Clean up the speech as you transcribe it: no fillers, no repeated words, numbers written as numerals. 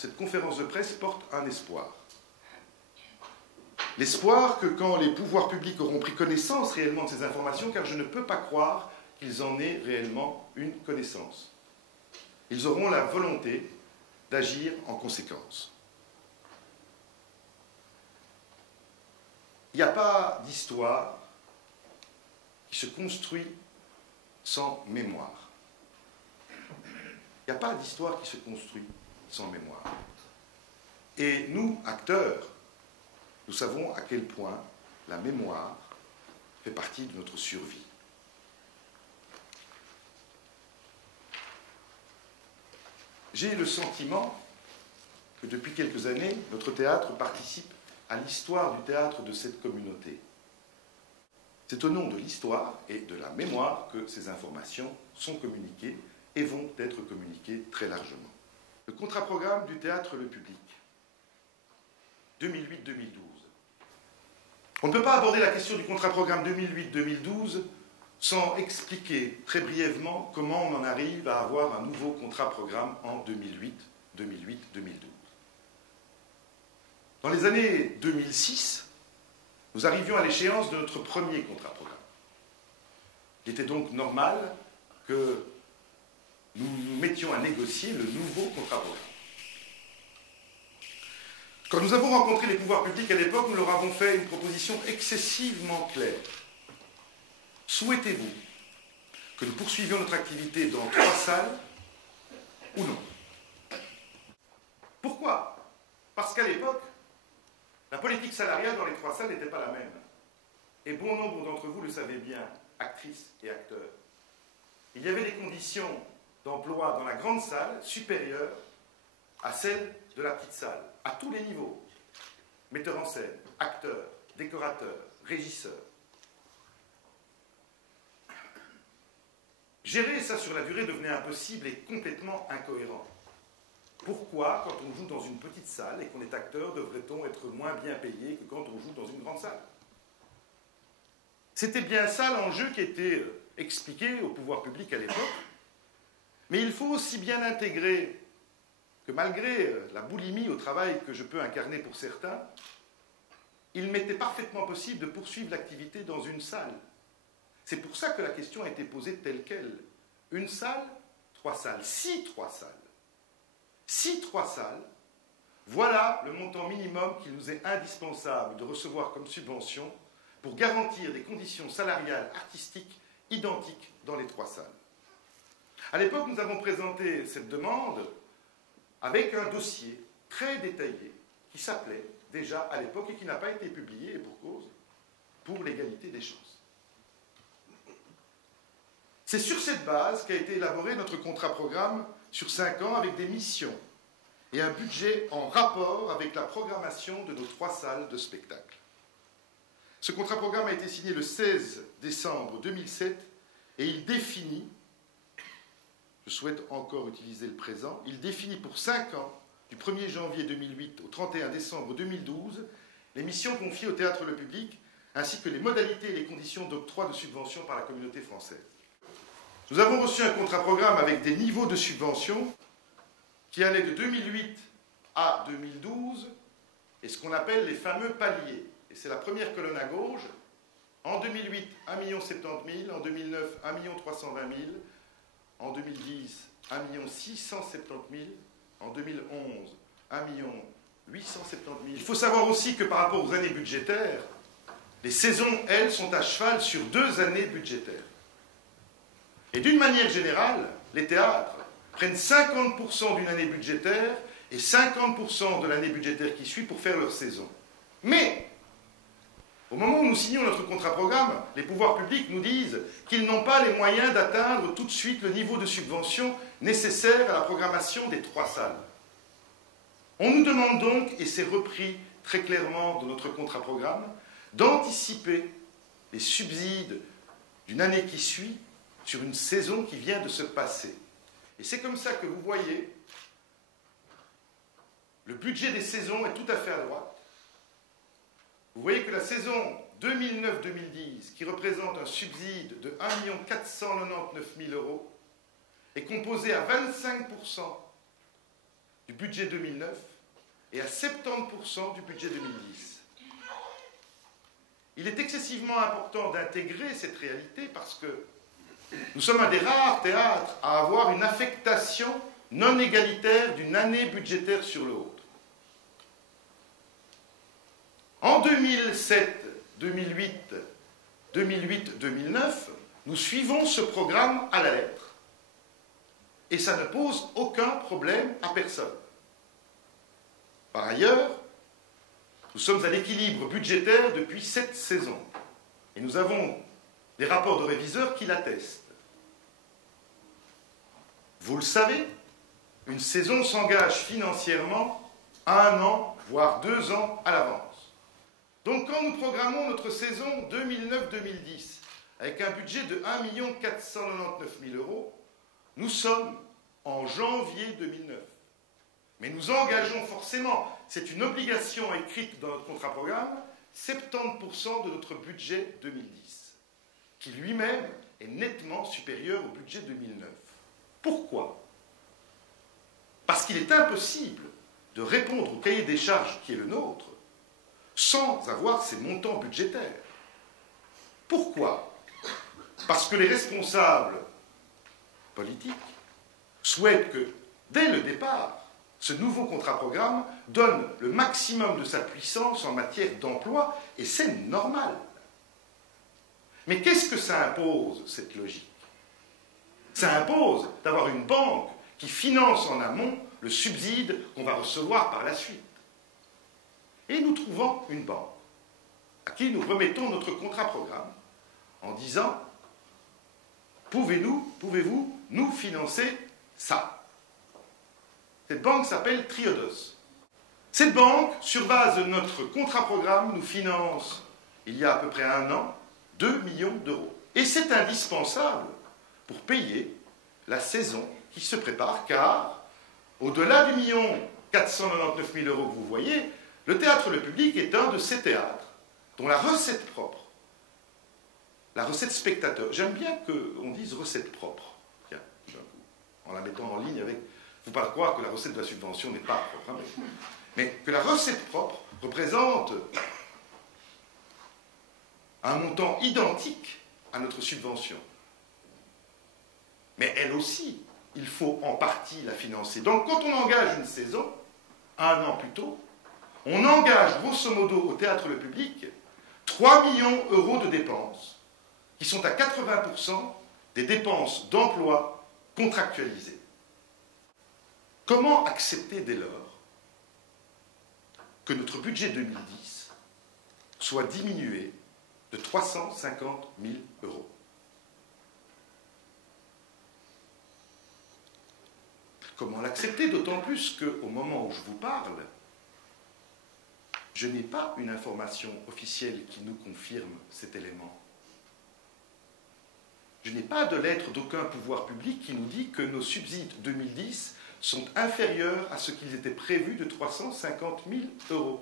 cette conférence de presse porte un espoir. L'espoir que quand les pouvoirs publics auront pris connaissance réellement de ces informations, car je ne peux pas croire qu'ils en aient réellement une connaissance, ils auront la volonté d'agir en conséquence. Il n'y a pas d'histoire qui se construit sans mémoire. Il n'y a pas d'histoire qui se construit sans mémoire. Et nous, acteurs, nous savons à quel point la mémoire fait partie de notre survie. J'ai le sentiment que depuis quelques années, notre théâtre participe à l'histoire du théâtre de cette communauté. C'est au nom de l'histoire et de la mémoire que ces informations sont communiquées et vont être communiquées très largement. Le contrat-programme du théâtre Le Public, 2008-2012. On ne peut pas aborder la question du contrat-programme 2008-2012 sans expliquer très brièvement comment on en arrive à avoir un nouveau contrat-programme en 2008-2012. Dans les années 2006, nous arrivions à l'échéance de notre premier contrat-programme. Il était donc normal que nous nous mettions à négocier le nouveau contrat-programme. Quand nous avons rencontré les pouvoirs publics à l'époque, nous leur avons fait une proposition excessivement claire. Souhaitez-vous que nous poursuivions notre activité dans 3 salles ou non? Pourquoi? Parce qu'à l'époque, la politique salariale dans les 3 salles n'était pas la même. Et bon nombre d'entre vous le savez bien, actrices et acteurs. Il y avait des conditions d'emploi dans la grande salle supérieures à celles de la petite salle, à tous les niveaux. Metteurs en scène, acteurs, décorateurs, régisseurs. Gérer ça sur la durée devenait impossible et complètement incohérent. Pourquoi, quand on joue dans une petite salle et qu'on est acteur, devrait-on être moins bien payé que quand on joue dans une grande salle? C'était bien ça l'enjeu qui était expliqué au pouvoir public à l'époque. Mais il faut aussi bien intégrer que malgré la boulimie au travail que je peux incarner pour certains, il m'était parfaitement possible de poursuivre l'activité dans une salle. C'est pour ça que la question a été posée telle qu'elle. Une salle, 3 salles. Si 3 salles. Si 3 salles, voilà le montant minimum qu'il nous est indispensable de recevoir comme subvention pour garantir des conditions salariales artistiques identiques dans les 3 salles. À l'époque, nous avons présenté cette demande avec un dossier très détaillé qui s'appelait déjà à l'époque et qui n'a pas été publié, et pour cause, pour l'égalité des chances. C'est sur cette base qu'a été élaboré notre contrat-programme sur 5 ans avec des missions et un budget en rapport avec la programmation de nos 3 salles de spectacle. Ce contrat-programme a été signé le 16 décembre 2007 et il définit, je souhaite encore utiliser le présent, il définit pour 5 ans, du 1er janvier 2008 au 31 décembre 2012, les missions confiées au Théâtre Le Public, ainsi que les modalités et les conditions d'octroi de subventions par la communauté française. Nous avons reçu un contrat-programme avec des niveaux de subventions qui allaient de 2008 à 2012 et ce qu'on appelle les fameux paliers. Et c'est la première colonne à gauche. En 2008, 1 070 000, en 2009, 1 320 000, en 2010, 1 670 000, en 2011, 1 870 000. Il faut savoir aussi que par rapport aux années budgétaires, les saisons, elles, sont à cheval sur 2 années budgétaires. Et d'une manière générale, les théâtres prennent 50% d'une année budgétaire et 50% de l'année budgétaire qui suit pour faire leur saison. Mais, au moment où nous signons notre contrat-programme, les pouvoirs publics nous disent qu'ils n'ont pas les moyens d'atteindre tout de suite le niveau de subvention nécessaire à la programmation des 3 salles. On nous demande donc, et c'est repris très clairement dans notre contrat-programme, d'anticiper les subsides d'une année qui suit sur une saison qui vient de se passer. Et c'est comme ça que vous voyez, le budget des saisons est tout à fait à droite. Vous voyez que la saison 2009-2010, qui représente un subside de 1 499 000 €, est composée à 25% du budget 2009 et à 70% du budget 2010. Il est excessivement important d'intégrer cette réalité parce que nous sommes un des rares théâtres à avoir une affectation non égalitaire d'une année budgétaire sur l'autre. En 2007, 2008, 2009, nous suivons ce programme à la lettre et ça ne pose aucun problème à personne. Par ailleurs, nous sommes à l'équilibre budgétaire depuis 7 saisons et nous avons des rapports de réviseurs qui l'attestent. Vous le savez, une saison s'engage financièrement 1 an, voire 2 ans à l'avance. Donc quand nous programmons notre saison 2009-2010 avec un budget de 1 499 000 €, nous sommes en janvier 2009. Mais nous engageons forcément, c'est une obligation écrite dans notre contrat-programme, 70% de notre budget 2010, qui lui-même est nettement supérieur au budget 2009. Pourquoi? Parce qu'il est impossible de répondre au cahier des charges qui est le nôtre sans avoir ces montants budgétaires. Pourquoi? Parce que les responsables politiques souhaitent que, dès le départ, ce nouveau contrat-programme donne le maximum de sa puissance en matière d'emploi, et c'est normal. Mais qu'est-ce que ça impose, cette logique? Ça impose d'avoir une banque qui finance en amont le subside qu'on va recevoir par la suite. Et nous trouvons une banque à qui nous remettons notre contrat-programme en disant « Pouvez-vous nous financer ça ?» Cette banque s'appelle Triodos. Cette banque, sur base de notre contrat-programme, nous finance, il y a à peu près 1 an, 2 millions €. Et c'est indispensable pour payer la saison qui se prépare, car au-delà du 1 499 000 € que vous voyez, le théâtre Le Public est un de ces théâtres dont la recette propre, la recette spectateur, j'aime bien qu'on dise recette propre, tiens, en la mettant en ligne avec, il ne faut pas croire que la recette de la subvention n'est pas propre, hein, mais que la recette propre représente un montant identique à notre subvention. Mais elle aussi, il faut en partie la financer. Donc quand on engage une saison, 1 an plus tôt, on engage grosso modo au théâtre Le Public 3 millions € de dépenses, qui sont à 80% des dépenses d'emploi contractualisées. Comment accepter dès lors que notre budget 2010 soit diminué de 350 000 €? Comment l'accepter? D'autant plus qu'au moment où je vous parle, je n'ai pas une information officielle qui nous confirme cet élément. Je n'ai pas de lettre d'aucun pouvoir public qui nous dit que nos subsides 2010 sont inférieurs à ce qu'ils étaient prévus de 350 000 €.